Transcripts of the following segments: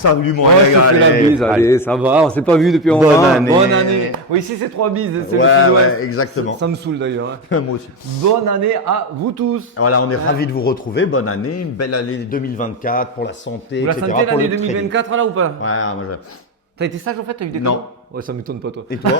Salut mon Oh, je te fais la bise, allez, ça va, on s'est pas vu depuis un Bonne moment. année. Bonne année. Oui, ici c'est 3 bises, c'est le Ouais, sud-ouest. ouais, exactement. Ça me saoule d'ailleurs. Hein. Moi aussi. Bonne année à vous tous. Voilà, on est ravis de vous retrouver. Bonne année, une belle année 2024 pour la santé, Vous la etc. sentez pour l'année le trading. 2024 là ou pas? Ouais, moi je... T'as été sage en fait? T'as eu des Non. cadeaux? Ouais, ça m'étonne pas toi. Et toi?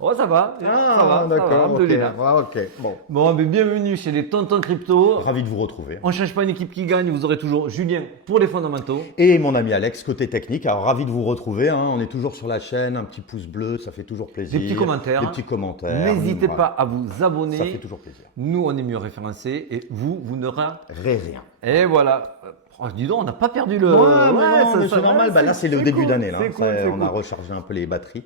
Oh, ça va. ça va, d'accord, ok. alhamdoulilah. Ouais, ok. Bon. Bon, mais bienvenue chez les Tontons Crypto. Ravi de vous retrouver. On ne cherche pas une équipe qui gagne, vous aurez toujours Julien pour les fondamentaux. Et mon ami Alex, côté technique. Alors, ravi de vous retrouver. Hein. On est toujours sur la chaîne. Un petit pouce bleu, ça fait toujours plaisir. Des petits commentaires. Des petits commentaires. N'hésitez Voilà. pas à vous abonner. Ça fait toujours plaisir. Nous, on est mieux référencés et vous, vous n'aurez Rien. Et voilà. Oh, dis donc, on n'a pas perdu le. Ouais, mais non, ça- mais ça- c'est normal. Bah, là, c'est le début cool, d'année. Là. c'est cool, Ça, c'est on a cool. rechargé un peu les batteries.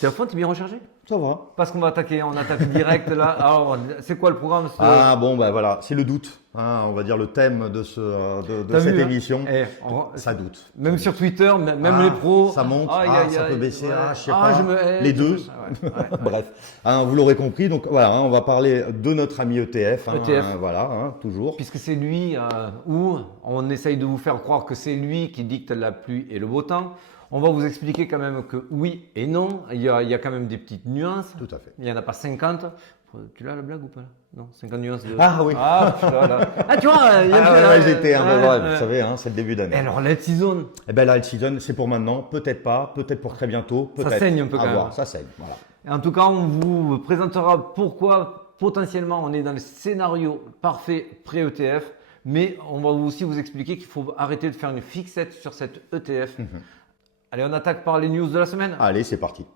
T'es à fond, t'es bien rechargé? Ça va. Parce qu'on va attaquer, on attaque direct là. Alors, c'est quoi le programme? Ah bon, bah voilà, c'est le doute. Hein, on va dire le thème de, de T'as cette vu, hein émission. on- Ça doute. Même sur Twitter, même Ah, les pros. ça monte, Aïe, ah, aïe, ça aïe, peut baisser, ouais. ah, je sais pas. me Les deux. ouais. Bref, hein, vous l'aurez compris, donc voilà, hein, on va parler de notre ami ETF. Hein, ETF. voilà, hein, toujours. Puisque c'est lui, où on essaye de vous faire croire que c'est lui qui dicte la pluie et le beau temps. On va vous expliquer quand même que oui et non, il y a quand même des petites nuances. Tout à fait. Il n'y en a pas 50. Tu l'as la blague ou pas là? Non, 50 nuances de... Ah oui. Ah, là. Ah, tu vois, il y a Ah, ouais, ouais, j'étais un peu ouais, bref, ouais. vous savez, hein, c'est le début d'année. Et alors, la season, Eh ben là, le season, c'est pour maintenant, peut-être pas, peut-être pour très bientôt, Ça peut-être. saigne un peu À quand même. voir, ça saigne, voilà. en tout cas, on vous présentera pourquoi potentiellement on est dans le scénario parfait pré-ETF. Mais on va aussi vous expliquer qu'il faut arrêter de faire une fixette sur cette ETF. Allez, on attaque par les news de la semaine. Allez, c'est parti.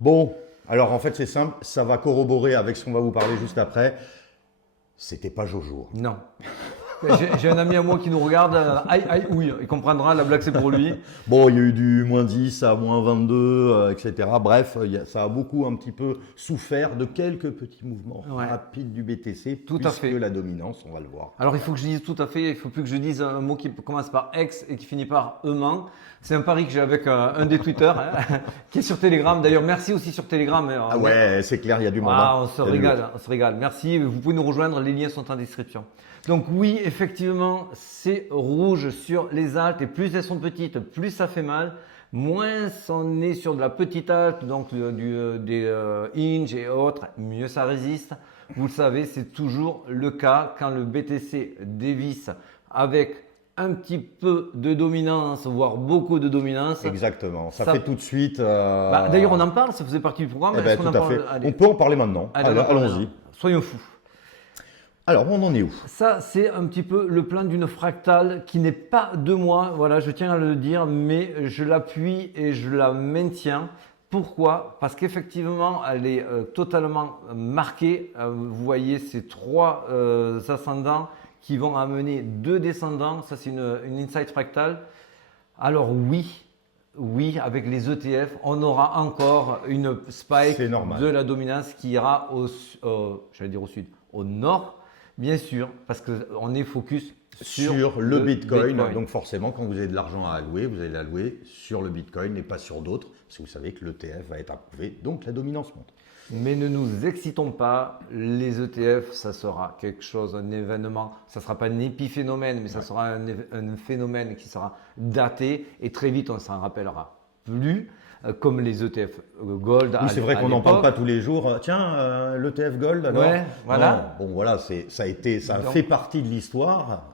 Bon, alors en fait c'est simple, ça va corroborer avec ce qu'on va vous parler juste après. C'était pas Jojo. Non. J'ai un ami à moi qui nous regarde. Aïe, aïe, oui, il comprendra, la blague c'est pour lui. Bon, il y a eu du moins 10 à moins 22, etc. Bref, ça a beaucoup un petit peu souffert de quelques petits mouvements Ouais. rapides du BTC. Tout à puisque fait. la dominance, on va le voir. Alors il faut que je dise tout à fait, il ne faut plus que je dise un mot qui commence par ex et qui finit par eman. C'est un pari que j'ai avec un des Twitter hein, qui est sur Telegram. D'ailleurs, merci aussi sur Telegram. Hein. Ah ouais, c'est clair, il y a du monde. Ah, hein. on se Il y a du régale, lourd. on se régale. Merci. Vous pouvez nous rejoindre, les liens sont en description. Donc oui, effectivement, c'est rouge sur les altes et plus elles sont petites, plus ça fait mal. Moins on est sur de la petite halte, donc des Inge et autres, mieux ça résiste. Vous le savez, c'est toujours le cas quand le BTC dévisse avec un petit peu de dominance, voire beaucoup de dominance. Exactement, ça Ça- fait tout de suite. D'ailleurs, on en parle, ça faisait partie du programme. Eh ben, Est-ce qu'on tout en à fait. parle? Allez. On peut en parler maintenant. Allez, on en parle Allons-y. maintenant. Soyons fous. Alors, on en est où? Ça, c'est un petit peu le plan d'une fractale qui n'est pas de moi, voilà, je tiens à le dire, mais je l'appuie et je la maintiens. Pourquoi? Parce qu'effectivement, elle est totalement marquée. Vous voyez ces trois ascendants qui vont amener deux descendants. Ça, c'est une inside fractale. Alors oui, avec les ETF, on aura encore une spike C'est normal. de la dominance qui ira j'allais dire au sud, au nord. Bien sûr, parce qu'on est focus Sur le Bitcoin. Donc forcément, quand vous avez de l'argent à allouer, vous allez l'allouer sur le Bitcoin et pas sur d'autres, parce que vous savez que l'ETF va être approuvé, donc la dominance monte. Mais ne nous excitons pas, les ETF, ça sera quelque chose, un événement, ça ne sera pas un épiphénomène, mais ça sera un phénomène qui sera daté et très vite on s'en rappellera plus, comme les ETF Gold. Oui, c'est vrai à qu'on n'en parle l'époque. pas tous les jours. Tiens, l'ETF Gold, alors Ouais, voilà. Non, bon, voilà, ça a Donc- fait partie de l'histoire.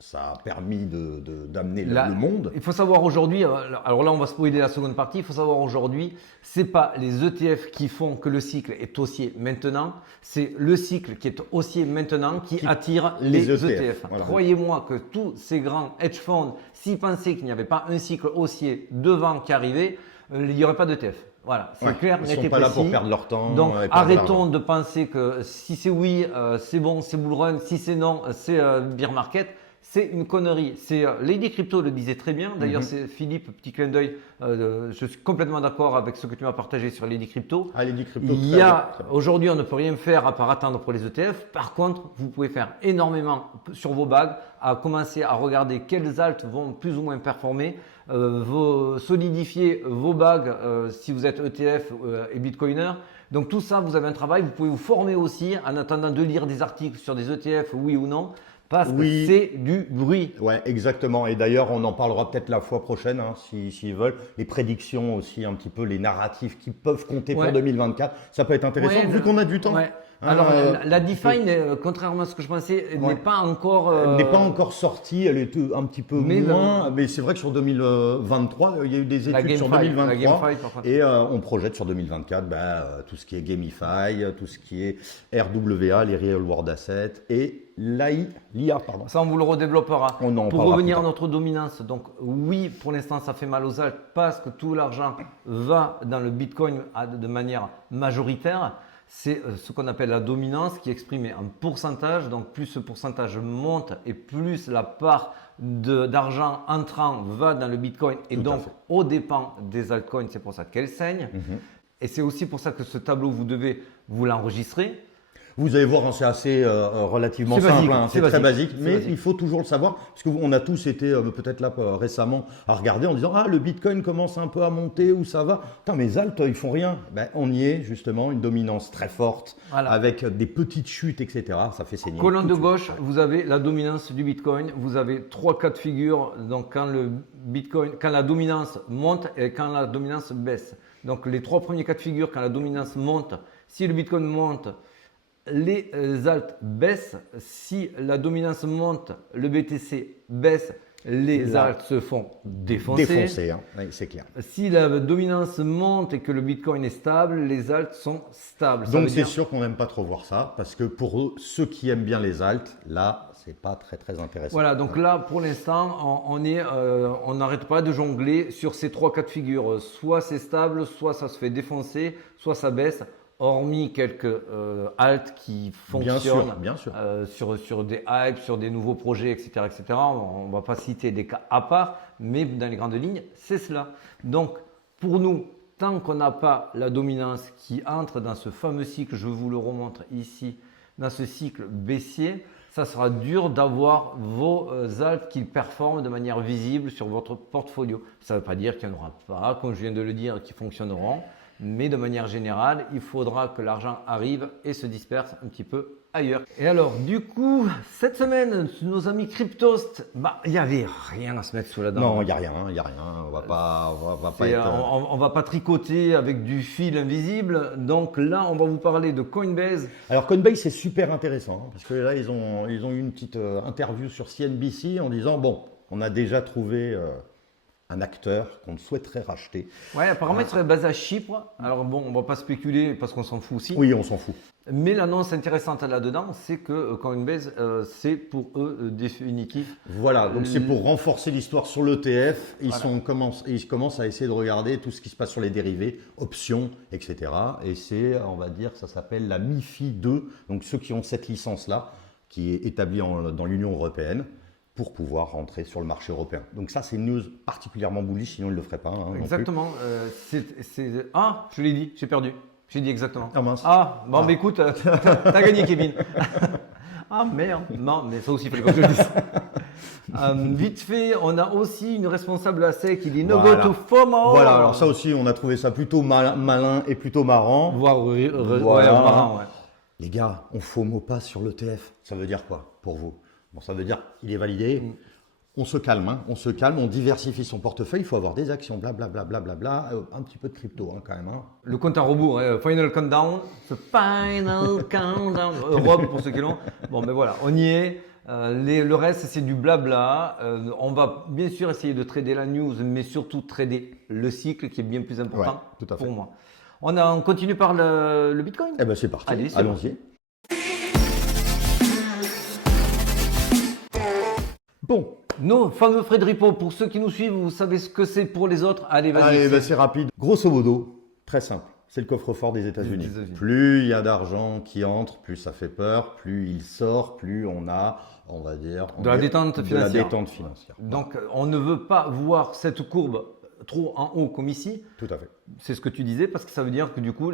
Ça a permis d'amener Là, le monde. Il faut savoir aujourd'hui, alors là on va spoiler la seconde partie, il faut savoir aujourd'hui, c'est pas les ETF qui font que le cycle est haussier maintenant, c'est le cycle qui est haussier maintenant qui attire les les ETF. ETF. Voilà. Croyez-moi que tous ces grands hedge funds, s'ils pensaient qu'il n'y avait pas un cycle haussier devant qui arrivait, il n'y aurait pas d'ETF. Voilà, c'est Ouais, clair, ils net sont et pas là précis. pour perdre leur temps. Donc et perdre arrêtons l'argent. de penser que si c'est oui, c'est bon, c'est bull run, si c'est non, c'est bear market. C'est une connerie. Lady Crypto le disait très bien. D'ailleurs, c'est Philippe, petit clin d'œil. Je suis complètement d'accord avec ce que tu m'as partagé sur Lady Crypto. Allez, dit crypto. Il y a aujourd'hui, on ne peut rien faire à part attendre pour les ETF. Par contre, vous pouvez faire énormément sur vos bagues, à commencer à regarder quelles altes vont plus ou moins performer, solidifier vos bagues si vous êtes ETF et Bitcoiner. Donc tout ça, vous avez un travail. Vous pouvez vous former aussi en attendant de lire des articles sur des ETF, oui ou non. parce que c'est du bruit. Ouais, exactement. Et d'ailleurs, on en parlera peut-être la fois prochaine, hein, s'ils veulent. Les prédictions aussi, un petit peu les narratifs qui peuvent compter pour 2024. Ça peut être intéressant, vu qu'on a du temps. Ouais. Alors, la DeFi, contrairement à ce que je pensais, n'est pas encore… n'est pas encore sortie, elle est un petit peu moins. Mais c'est vrai que sur 2023, il y a eu des études sur 2023. Et on projette sur 2024 tout ce qui est Gamify, tout ce qui est RWA, les Real World Assets, et l'IA, pardon. Ça, on vous le redéveloppera. Pour revenir à notre dominance, donc oui, pour l'instant, ça fait mal aux altes parce que tout l'argent va dans le Bitcoin de manière majoritaire. C'est ce qu'on appelle la dominance qui est exprimée en pourcentage. Donc plus ce pourcentage monte et plus la part d'argent entrant va dans le Bitcoin et donc au dépend des altcoins. C'est pour ça qu'elle saigne. Et c'est aussi pour ça que ce tableau, vous devez vous l'enregistrer. Vous allez voir, c'est assez relativement simple, c'est très basique, mais il faut toujours le savoir, parce qu'on a tous été peut-être là récemment à regarder en disant « Ah, le Bitcoin commence un peu à monter, où ça va ?» Putain, mes altes, ils font rien. On y est, justement, une dominance très forte, avec des petites chutes, etc. Ça fait saigner. Colonne de gauche, vous avez la dominance du Bitcoin. Vous avez 3 cas de figure, donc quand la dominance monte et quand la dominance baisse. Donc les 3 premiers cas de figure, quand la dominance monte, si le Bitcoin monte, les altes baissent. Si la dominance monte, le BTC baisse, les altes se font défoncer. Défoncer, hein. Oui, c'est clair. Si la dominance monte et que le Bitcoin est stable, les altes sont stables. Donc c'est sûr qu'on n'aime pas trop voir ça, parce que pour ceux qui aiment bien les altes, là, c'est pas très très intéressant. Voilà, donc là, pour l'instant, on n'arrête pas de jongler sur ces 3 cas de figure. Soit c'est stable, soit ça se fait défoncer, soit ça baisse. Hormis quelques alts qui fonctionnent bien sûr. Sur des hypes, sur des nouveaux projets, etc. etc. On ne va pas citer des cas à part, mais dans les grandes lignes, c'est cela. Donc, pour nous, tant qu'on n'a pas la dominance qui entre dans ce fameux cycle, je vous le remontre ici, dans ce cycle baissier, ça sera dur d'avoir vos alts qui performent de manière visible sur votre portfolio. Ça ne veut pas dire qu'il n'y en aura pas, comme je viens de le dire, qui fonctionneront. Mais de manière générale, il faudra que l'argent arrive et se disperse un petit peu ailleurs. Et alors, du coup, cette semaine, nos amis Cryptost, il n'y avait rien à se mettre sous la dent. Non, il n'y a rien. On va pas tricoter avec du fil invisible. Donc là, on va vous parler de Coinbase. Alors Coinbase, c'est super intéressant, parce que là, ils ont eu une petite interview sur CNBC en disant, bon, on a déjà trouvé un acteur qu'on souhaiterait racheter. Ouais, apparemment, il serait basé à Chypre. Alors bon, on ne va pas spéculer parce qu'on s'en fout aussi. Oui, on s'en fout. Mais l'annonce intéressante là-dedans, c'est que Coinbase, c'est pour eux définitif. Voilà, donc c'est pour renforcer l'histoire sur l'ETF. Ils commencent à essayer de regarder tout ce qui se passe sur les dérivés, options, etc. Et c'est, on va dire, ça s'appelle la MiFi 2. Donc ceux qui ont cette licence-là, qui est établie dans l'Union européenne, pour pouvoir rentrer sur le marché européen. Donc ça, c'est une news particulièrement bullish, sinon ils ne le feraient pas. Exactement. Ah, je l'ai dit, j'ai perdu. J'ai dit exactement. Ah mince. Mais écoute, t'as gagné, Kevin. Ah merde. Non, mais ça aussi, il fallait que je le dise. Vite fait, on a aussi une responsable ASEC qui dit no go to FOMO. Voilà, alors ça aussi, on a trouvé ça plutôt malin et plutôt marrant. Voire marrant, ouais. Les gars, on FOMO pas sur l'ETF. Ça veut dire quoi pour vous? Bon, ça veut dire qu'il est validé. On se calme, on diversifie son portefeuille. Il faut avoir des actions, blablabla, un petit peu de crypto quand même. Le compte à rebours, final countdown, final countdown, Europe pour ceux qui l'ont. Bon, ben voilà, on y est. Le reste, c'est du blabla. On va bien sûr essayer de trader la news, mais surtout trader le cycle qui est bien plus important pour moi. On continue par le Bitcoin. Eh ben c'est parti. Allons-y. Bon. Nos fameux frais de repo, pour ceux qui nous suivent, vous savez ce que c'est pour les autres. Allez, vas-y. Allez, c'est rapide. Grosso modo, très simple. C'est le coffre-fort des États-Unis. Plus il y a d'argent qui entre, plus ça fait peur, plus il sort, plus on a, on va dire, de la détente financière. Donc, on ne veut pas voir cette courbe trop en haut comme ici. Tout à fait. C'est ce que tu disais, parce que ça veut dire que du coup,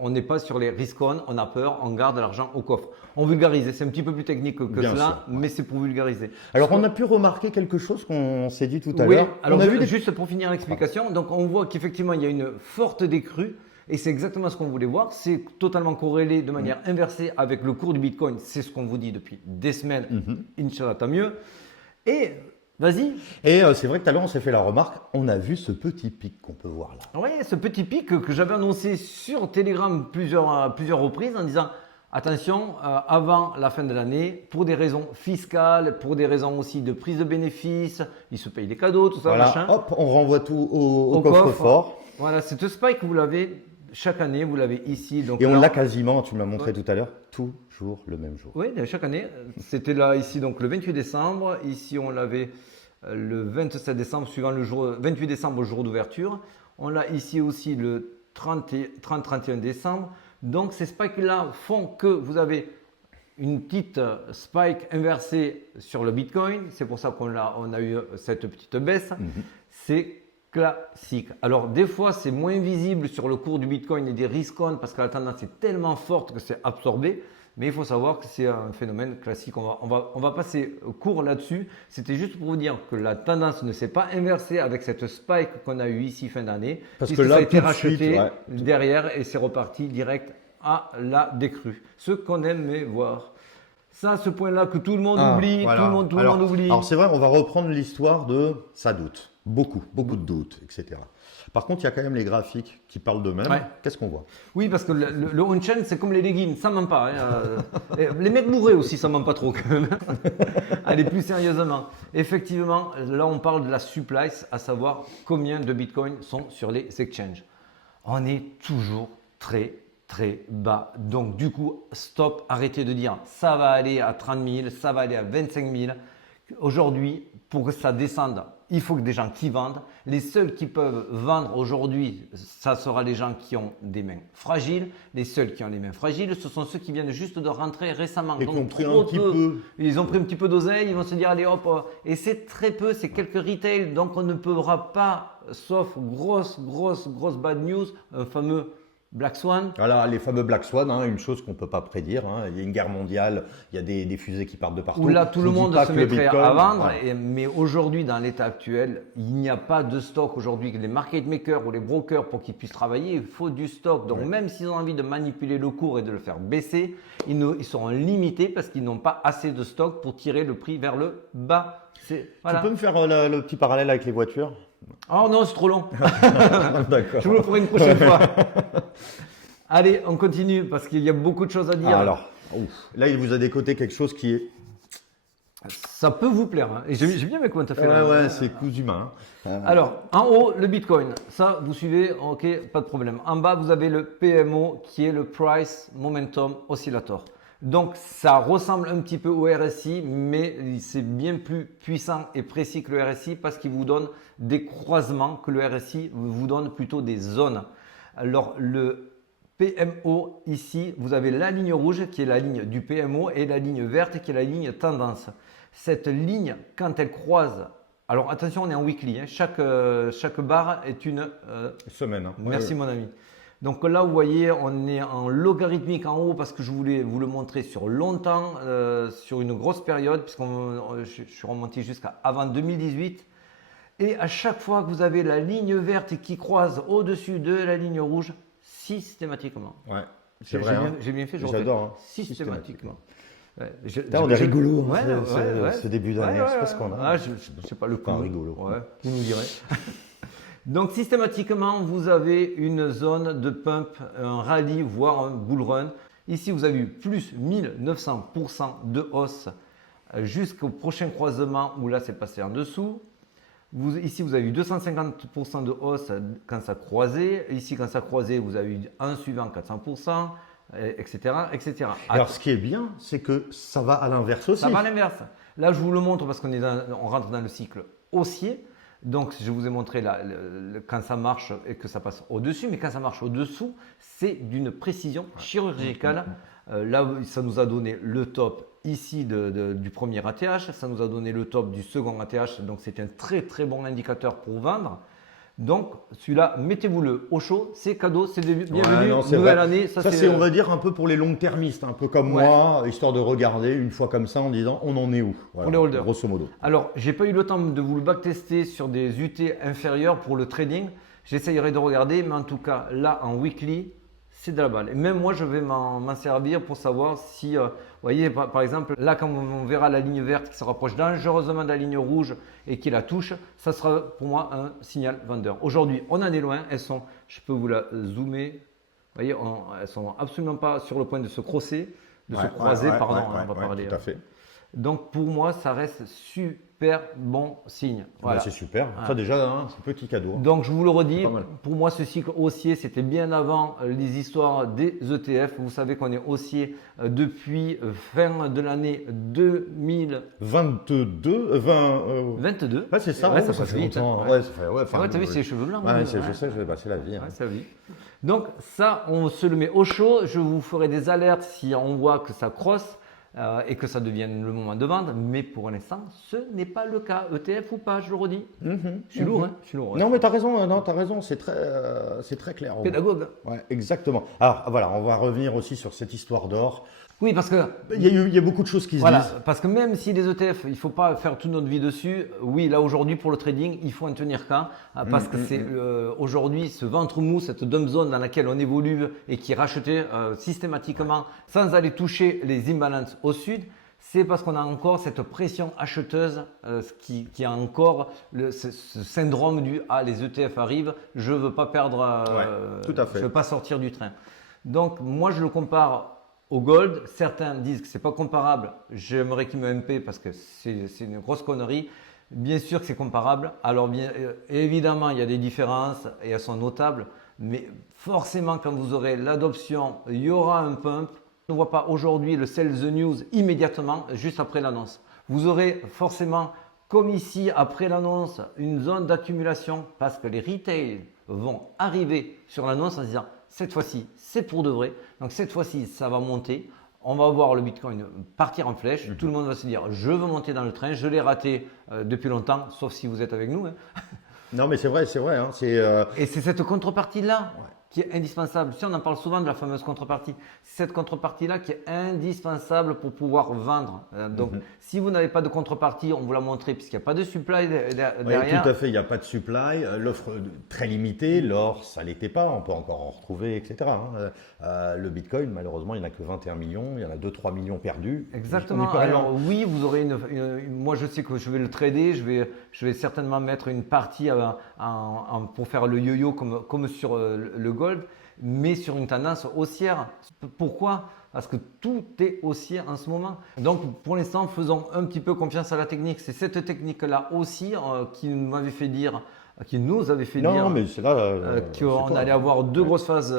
on n'est pas sur les risk-on, on a peur, on garde l'argent au coffre. On vulgarise, c'est un petit peu plus technique que cela, mais c'est pour vulgariser. Alors, on a pu remarquer quelque chose qu'on s'est dit tout à l'heure. Alors, juste pour finir l'explication, donc on voit qu'effectivement, il y a une forte décrue, Et c'est exactement ce qu'on voulait voir. C'est totalement corrélé de manière inversée avec le cours du Bitcoin. C'est ce qu'on vous dit depuis des semaines. Inch'Allah, tant mieux. Et vas-y. Et c'est vrai que tout à l'heure, on s'est fait la remarque, on a vu ce petit pic qu'on peut voir là. Oui, ce petit pic que j'avais annoncé sur Telegram plusieurs reprises en disant attention, avant la fin de l'année, pour des raisons fiscales, pour des raisons aussi de prise de bénéfices, ils se payent des cadeaux, tout ça, Voilà, machin. hop, on renvoie tout au coffre-fort. Voilà, cette spike, vous l'avez chaque année, vous l'avez ici. Donc Et on là, l'a quasiment, tu me l'as montré tout à l'heure, toujours le même jour. oui, chaque année. C'était là, ici, donc le 28 décembre. Ici, on l'avait le 27 décembre, suivant le jour, 28 décembre, le jour d'ouverture. On l'a ici aussi le 30-31 décembre. Donc, ces spikes-là font que vous avez une petite spike inversée sur le Bitcoin. C'est pour ça qu'on a eu cette petite baisse. C'est classique. Alors, des fois, c'est moins visible sur le cours du Bitcoin et des risk-on parce que la tendance est tellement forte que c'est absorbé. Mais il faut savoir que c'est un phénomène classique. On va passer court là-dessus. C'était juste pour vous dire que la tendance ne s'est pas inversée avec cette spike qu'on a eu ici fin d'année. Parce puisque que là, ça a été tout de suite, racheté ouais. derrière et c'est reparti direct à la décrue. Ce qu'on aimait voir. Ça, à ce point-là que tout le monde oublie, voilà. tout le monde oublie. Alors c'est vrai, on va reprendre l'histoire de ça doute. Beaucoup de doutes, etc. Par contre, il y a quand même les graphiques qui parlent d'eux-mêmes. Ouais. Qu'est-ce qu'on voit? Oui, parce que le on-chain, c'est comme les leggings, ça ne ment pas. Et les mecs bourrés aussi, ça ne ment pas trop quand même. Allez, plus sérieusement. Effectivement, là, on parle de la supply, à savoir combien de bitcoins sont sur les exchanges. On est toujours très bas. Donc, du coup, stop, arrêtez de dire ça va aller à 30 000, ça va aller à 25 000. Aujourd'hui, pour que ça descende, il faut que des gens qui vendent. Les seuls qui peuvent vendre aujourd'hui, ça sera les gens qui ont des mains fragiles. Les seuls qui ont les mains fragiles, ce sont ceux qui viennent juste de rentrer récemment. Et Donc, qui ont pris trop un petit peu. peu. Ils ont pris un petit peu d'oseille, ils vont se dire allez hop. Et c'est très peu, c'est quelques retail. Donc on ne pourra pas, sauf grosse bad news, un fameux Black Swan. Voilà, les fameux Black Swan, une chose qu'on ne peut pas prédire. Il y a une guerre mondiale, il y a des fusées qui partent de partout. Où là, tout le monde se mettrait à vendre. voilà. Mais aujourd'hui, dans l'état actuel, il n'y a pas de stock aujourd'hui. Les market makers ou les brokers, pour qu'ils puissent travailler, il faut du stock. Donc, même s'ils ont envie de manipuler le cours et de le faire baisser, ils seront limités parce qu'ils n'ont pas assez de stock pour tirer le prix vers le bas. Voilà. Tu peux me faire le petit parallèle avec les voitures? Oh non, c'est trop long. D'accord. Je vous le ferai une prochaine fois. Allez, on continue parce qu'il y a beaucoup de choses à dire. Alors, là, il vous a décoté quelque chose qui est... Ça peut vous plaire. Hein. Et j'ai bien aimé comment tu as fait. Ouais, c'est cousu main. Alors, en haut, le Bitcoin. Ça, vous suivez, ok, pas de problème. En bas, vous avez le PMO qui est le Price Momentum Oscillator. Donc, ça ressemble un petit peu au RSI, mais c'est bien plus puissant et précis que le RSI parce qu'il vous donne des croisements, que le RSI vous donne plutôt des zones. Alors, le PMO, ici, vous avez la ligne rouge qui est la ligne du PMO et la ligne verte qui est la ligne tendance. Cette ligne, quand elle croise, alors attention, on est en weekly, hein, chaque barre est une semaine. Merci mon ami. Donc là, vous voyez, on est en logarithmique en haut parce que je voulais vous le montrer sur longtemps, sur une grosse période, puisque je suis remonté jusqu'à avant 2018. Et à chaque fois que vous avez la ligne verte qui croise au-dessus de la ligne rouge, systématiquement. Ouais, c'est vrai. J'ai bien fait, j'adore. Systématiquement. Ouais, on est rigolo. Ouais. Ce début d'année, je sais pas ce qu'on a. Ah, je sais pas le coup. Enfin, rigolo. Ouais, vous nous direz. Donc systématiquement, vous avez une zone de pump, un rallye, voire un bull run. Ici, vous avez eu plus 1900% de hausse jusqu'au prochain croisement où là, c'est passé en dessous. Ici, vous avez eu 250% de hausse quand ça croisait. Ici, quand ça croisait, vous avez eu un suivant 400%, etc., etc. Alors, ce qui est bien, c'est que ça va à l'inverse aussi. Ça va à l'inverse. Là, je vous le montre parce on rentre dans le cycle haussier. Donc, je vous ai montré quand ça marche et que ça passe au-dessus. Mais quand ça marche au-dessous, c'est d'une précision chirurgicale. Là, ça nous a donné le top ici du premier ATH. Ça nous a donné le top du second ATH. Donc, c'est un très bon indicateur pour vendre. Donc, celui-là, mettez-vous-le au chaud. C'est cadeau, c'est bienvenue. Nouvelle année. Ça c'est, on va dire, un peu pour les long-termistes, un peu comme moi, histoire de regarder une fois comme ça en disant on en est où, voilà, pour les holders. Grosso modo. Alors, j'ai pas eu le temps de vous le backtester sur des UT inférieurs pour le trading. J'essayerai de regarder, mais en tout cas, là, en weekly, c'est de la balle. Et même moi, je vais m'en servir pour savoir si, vous voyez, par exemple, là, quand on verra la ligne verte qui se rapproche dangereusement de la ligne rouge et qui la touche, ça sera pour moi un signal vendeur. Aujourd'hui, on en est loin. Elles sont, je peux vous la zoomer. Vous voyez, elles sont absolument pas sur le point de se crosser, de se croiser, pardon, on va parler. Tout à fait. Donc pour moi, ça reste super bon signe. Voilà. C'est super. Ça déjà, hein, c'est un petit cadeau. Donc je vous le redis, Pas mal. pour moi ce cycle haussier, c'était bien avant les histoires des ETF. Vous savez qu'on est haussier depuis fin de l'année 22, 20. 2022. Ouais, c'est ça. Ouais, Ouais, ça ça passe fait vite, longtemps. hein. Ouais, ça fait. Ouais, Ah ouais, t'as vu, c'est les cheveux blancs. Ouais, hein. je sais, c'est la vie. Hein. Ouais, c'est la vie. Donc ça, on se le met au chaud. Je vous ferai des alertes si on voit que ça crosse. Et que ça devienne le moment de vendre, mais pour l'instant, ce n'est pas le cas. ETF ou pas, je le redis. Je suis lourd, hein. Je suis lourd. Ouais. Non, mais t'as raison. Non, t'as raison. C'est très clair. Pédagogue. Ouais, exactement. Alors voilà, on va revenir aussi sur cette histoire d'or. Oui, parce que Il y a beaucoup de choses qui se voilà, disent. parce que même si les ETF, il ne faut pas faire toute notre vie dessus. Oui, là aujourd'hui pour le trading, il faut en tenir compte parce que c'est aujourd'hui ce ventre mou, cette dump zone dans laquelle on évolue et qui est racheté systématiquement sans aller toucher les imbalances au sud. C'est parce qu'on a encore cette pression acheteuse qui a encore ce syndrome du « Ah, les ETF arrivent, je ne veux pas perdre, tout à fait. je ne veux pas sortir du train ». Donc moi je le compare au gold. Certains disent que ce n'est pas comparable. J'aimerais qu'ils me MP parce que c'est une grosse connerie. Bien sûr que c'est comparable. Alors bien évidemment, il y a des différences et elles sont notables. Mais forcément, quand vous aurez l'adoption, il y aura un pump. On ne voit pas aujourd'hui le sell the news immédiatement, juste après l'annonce. Vous aurez forcément, comme ici, après l'annonce, une zone d'accumulation parce que les retail vont arriver sur l'annonce en se disant cette fois-ci, c'est pour de vrai. Donc cette fois-ci, ça va monter. On va voir le Bitcoin partir en flèche. Tout le monde va se dire je veux monter dans le train. Je l'ai raté depuis longtemps, sauf si vous êtes avec nous. Hein. Non, mais c'est vrai. Hein, Et c'est cette contrepartie-là qui est indispensable. Si on en parle souvent de la fameuse contrepartie, c'est cette contrepartie-là qui est indispensable pour pouvoir vendre. Donc, si vous n'avez pas de contrepartie, on vous l'a montré, puisqu'il n'y a pas de supply derrière. Oui, tout à fait, il n'y a pas de supply, l'offre très limitée, l'or, ça ne l'était pas, on peut encore en retrouver, etc. Hein. Le Bitcoin, malheureusement, il n'y en a que 21 millions, il y en a 2-3 millions perdus. Exactement. Alors oui, vous aurez moi, je sais que je vais le trader, je vais certainement mettre une partie pour faire le yo-yo comme sur le gold, mais sur une tendance haussière. Pourquoi ? Parce que tout est haussier en ce moment. Donc pour l'instant, faisons un petit peu confiance à la technique. C'est cette technique-là aussi qui nous avait fait dire mais c'est là qu'on allait avoir deux grosses phases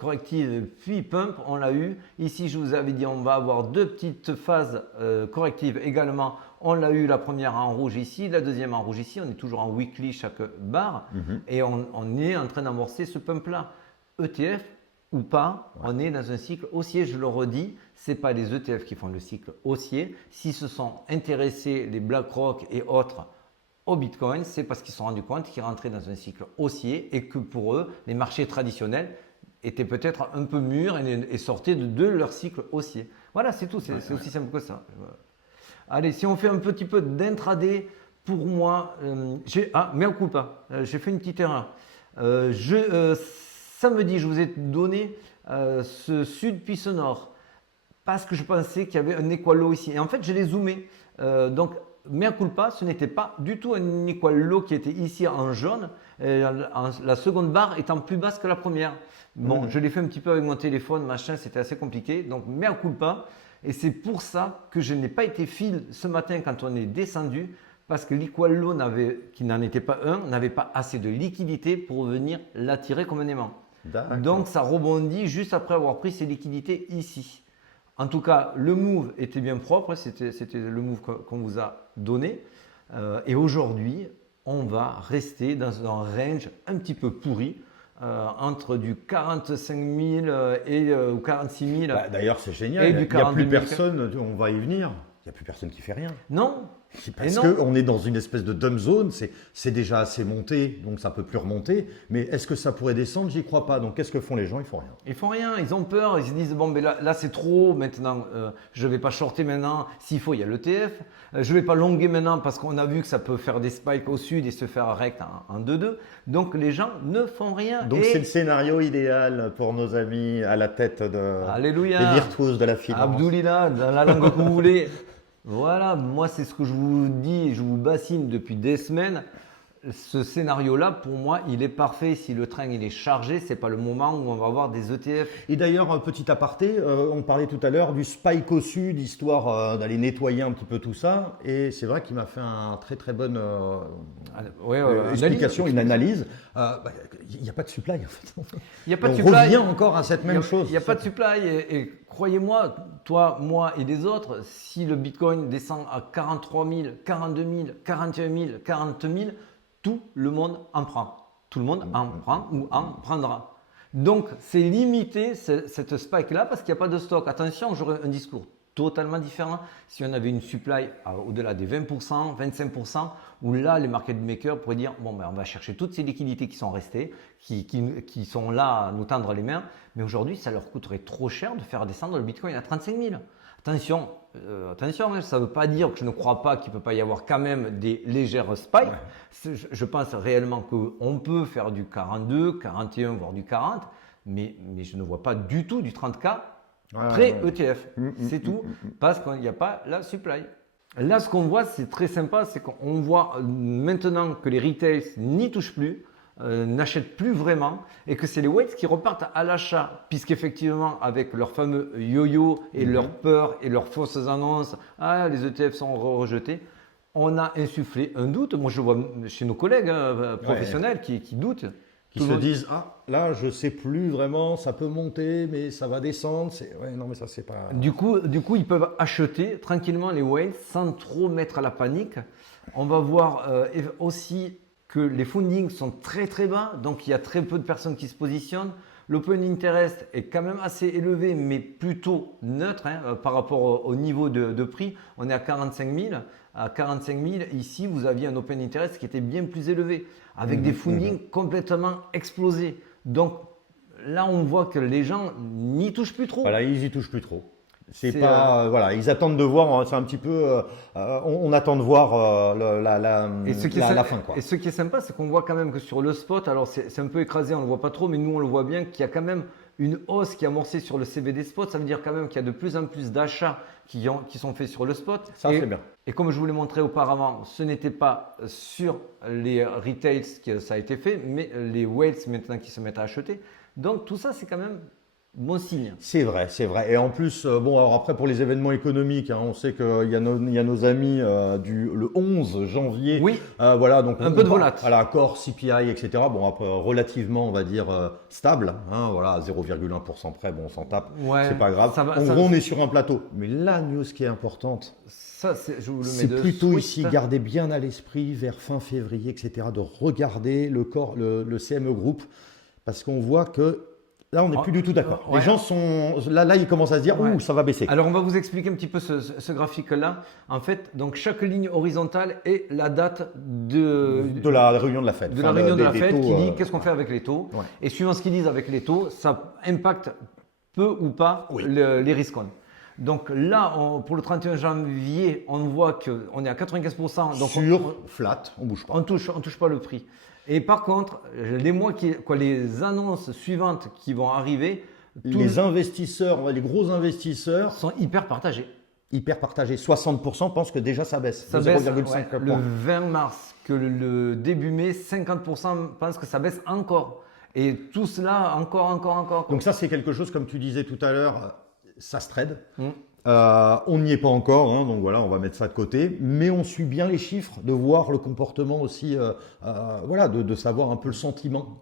correctives puis pump. On l'a eu. Ici, je vous avais dit on va avoir deux petites phases correctives également. On l'a eu, la première en rouge ici, la deuxième en rouge ici. On est toujours en weekly chaque barre et on est en train d'amorcer ce pump-là. ETF ou pas, on est dans un cycle haussier, je le redis, ce n'est pas les ETF qui font le cycle haussier. S'ils se sont intéressés, les BlackRock et autres, au Bitcoin, c'est parce qu'ils se sont rendus compte qu'ils rentraient dans un cycle haussier et que pour eux, les marchés traditionnels étaient peut-être un peu mûrs et sortaient de leur cycle haussier. Voilà, c'est tout, c'est aussi simple que ça. Allez, si on fait un petit peu d'intraday, pour moi, mea culpa, j'ai fait une petite erreur. Samedi, je vous ai donné ce sud puis ce nord parce que je pensais qu'il y avait un equal low ici. Et en fait, je l'ai zoomé. Donc, mea culpa, ce n'était pas du tout un equal low qui était ici en jaune. La seconde barre étant plus basse que la première. Bon, je l'ai fait un petit peu avec mon téléphone, machin, c'était assez compliqué. Donc, mea culpa. Et c'est pour ça que je n'ai pas été fil ce matin quand on est descendu. Parce que l'equal low, qui n'en était pas un, n'avait pas assez de liquidité pour venir l'attirer comme un aimant. Donc ça rebondit juste après avoir pris ses liquidités ici. En tout cas, le move était bien propre, c'était le move qu'on vous a donné. Et aujourd'hui, on va rester dans un range un petit peu pourri, entre du 45 000 ou 46 000. D'ailleurs, c'est génial, il n'y a plus personne, on va y venir. Il n'y a plus personne qui fait rien. Non, Parce qu'on est dans une espèce de dump zone, c'est déjà assez monté, donc ça ne peut plus remonter. Mais est-ce que ça pourrait descendre? J'y crois pas. Donc qu'est-ce que font les gens? Ils font rien. Ils font rien, ils ont peur, ils se disent bon, mais là c'est trop maintenant, je ne vais pas shorter maintenant, s'il faut, il y a l'ETF. Je ne vais pas longuer maintenant parce qu'on a vu que ça peut faire des spikes au sud et se faire rect en 2-2. Donc les gens ne font rien. Donc c'est le scénario idéal pour nos amis à la tête des virtuoses de la finance. Abdoulila, dans la langue que vous voulez. Voilà, moi c'est ce que je vous dis, je vous bassine depuis des semaines. Ce scénario-là, pour moi, il est parfait. Si le train il est chargé, c'est pas le moment où on va avoir des ETF. Et d'ailleurs, petit aparté, on parlait tout à l'heure du spike au sud, histoire d'aller nettoyer un petit peu tout ça. Et c'est vrai qu'il m'a fait un très bonne explication, une analyse. Il n'y a pas de supply en fait. Il n'y a pas de on supply. revient encore à cette même chose. Il n'y a pas de supply et croyez-moi, toi, moi et les autres, si le Bitcoin descend à 43 000, 42 000, 41 000, 40 000, tout le monde en prend. Tout le monde en prend ou en prendra. Donc, c'est limité cette spike-là parce qu'il n'y a pas de stock. Attention, j'aurais un discours totalement différent si on avait une supply au-delà des 20%, 25%, où là, les market makers pourraient dire bon, ben, on va chercher toutes ces liquidités qui sont restées, qui sont là à nous tendre les mains. Mais aujourd'hui, ça leur coûterait trop cher de faire descendre le Bitcoin à 35 000. Attention, ça ne veut pas dire que je ne crois pas qu'il ne peut pas y avoir quand même des légères spikes. Ouais. Je pense réellement qu'on peut faire du 42, 41, voire du 40, mais je ne vois pas du tout du 30K pré-ETF. C'est tout, parce qu'il n'y a pas la supply. Là, ce qu'on voit, c'est très sympa, c'est qu'on voit maintenant que les retails n'y touchent plus, n'achètent plus vraiment et que c'est les weights qui repartent à l'achat puisqu'effectivement avec leur fameux yo-yo et leur peur et leurs fausses annonces, les ETF sont rejetés, on a insufflé un doute. Moi je vois chez nos collègues professionnels qui doutent. Qui se disent là je sais plus vraiment, ça peut monter mais ça va descendre. Non mais ça c'est pas. Du coup ils peuvent acheter tranquillement les weights sans trop mettre à la panique. On va voir aussi que les fundings sont très bas, donc il y a très peu de personnes qui se positionnent. L'open interest est quand même assez élevé, mais plutôt neutre par rapport au niveau de prix. On est à 45 000. À 45 000, ici, vous aviez un open interest qui était bien plus élevé, avec des fundings complètement explosés. Donc là, on voit que les gens n'y touchent plus trop. Voilà, ils n'y touchent plus trop. C'est pas voilà, ils attendent de voir. C'est un petit peu, on attend de voir la fin quoi. Et ce qui est sympa, c'est qu'on voit quand même que sur le spot, alors c'est un peu écrasé, on le voit pas trop, mais nous on le voit bien qu'il y a quand même une hausse qui est amorcée sur le CBD spot. Ça veut dire quand même qu'il y a de plus en plus d'achats qui sont faits sur le spot. Ça c'est bien. Et comme je vous l'ai montré auparavant, ce n'était pas sur les retails que ça a été fait, mais les whales maintenant qui se mettent à acheter. Donc tout ça, c'est quand même bon signe. C'est vrai. Et en plus, alors après pour les événements économiques, on sait qu'il y a nos amis le 11 janvier. Oui. Voilà, donc un peu de volat. Voilà, core, CPI, etc. Bon, après, relativement, on va dire stable. Voilà, 0,1% près. Bon, on s'en tape. Ouais, c'est pas grave. On est sur un plateau. Mais la news qui est importante. Ça, c'est plutôt ici, gardez bien à l'esprit vers fin février, etc. de regarder le CME Group, parce qu'on voit que là, on n'est plus du tout d'accord. Les gens sont là, ils commencent à se dire ouh, ça va baisser. Alors, on va vous expliquer un petit peu ce graphique-là. En fait, donc chaque ligne horizontale est la date de la réunion de la Fed. De la réunion de la Fed qui dit qu'est-ce qu'on fait avec les taux. Ouais. Et suivant ce qu'ils disent avec les taux, ça impacte peu ou pas les risques. Donc là, pour le 31 janvier, on voit qu'on est à 95%. Donc flat, on ne bouge pas. On touche pas le prix. Et par contre, les annonces suivantes qui vont arriver, les investisseurs, les gros investisseurs sont hyper partagés. 60% pensent que déjà ça baisse. Ça baisse le 20 mars, que le début mai, 50% pensent que ça baisse encore. Et tout cela encore. Donc ça, c'est quelque chose, comme tu disais tout à l'heure, ça se trade. On n'y est pas encore, donc voilà, on va mettre ça de côté. Mais on suit bien les chiffres, de voir le comportement aussi, de savoir un peu le sentiment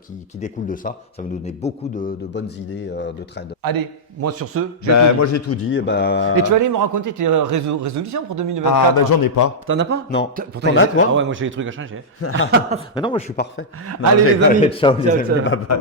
qui découle de ça. Ça va nous donner beaucoup de bonnes idées de trade. Allez, moi sur ce, j'ai tout dit. Et tu vas aller me raconter tes résolutions pour 2024 j'en ai pas. T'en as pas? Non. T'en as toi? Ah ouais, moi j'ai des trucs à changer. Mais non, moi je suis parfait. Allez les amis, ciao. Bye bye.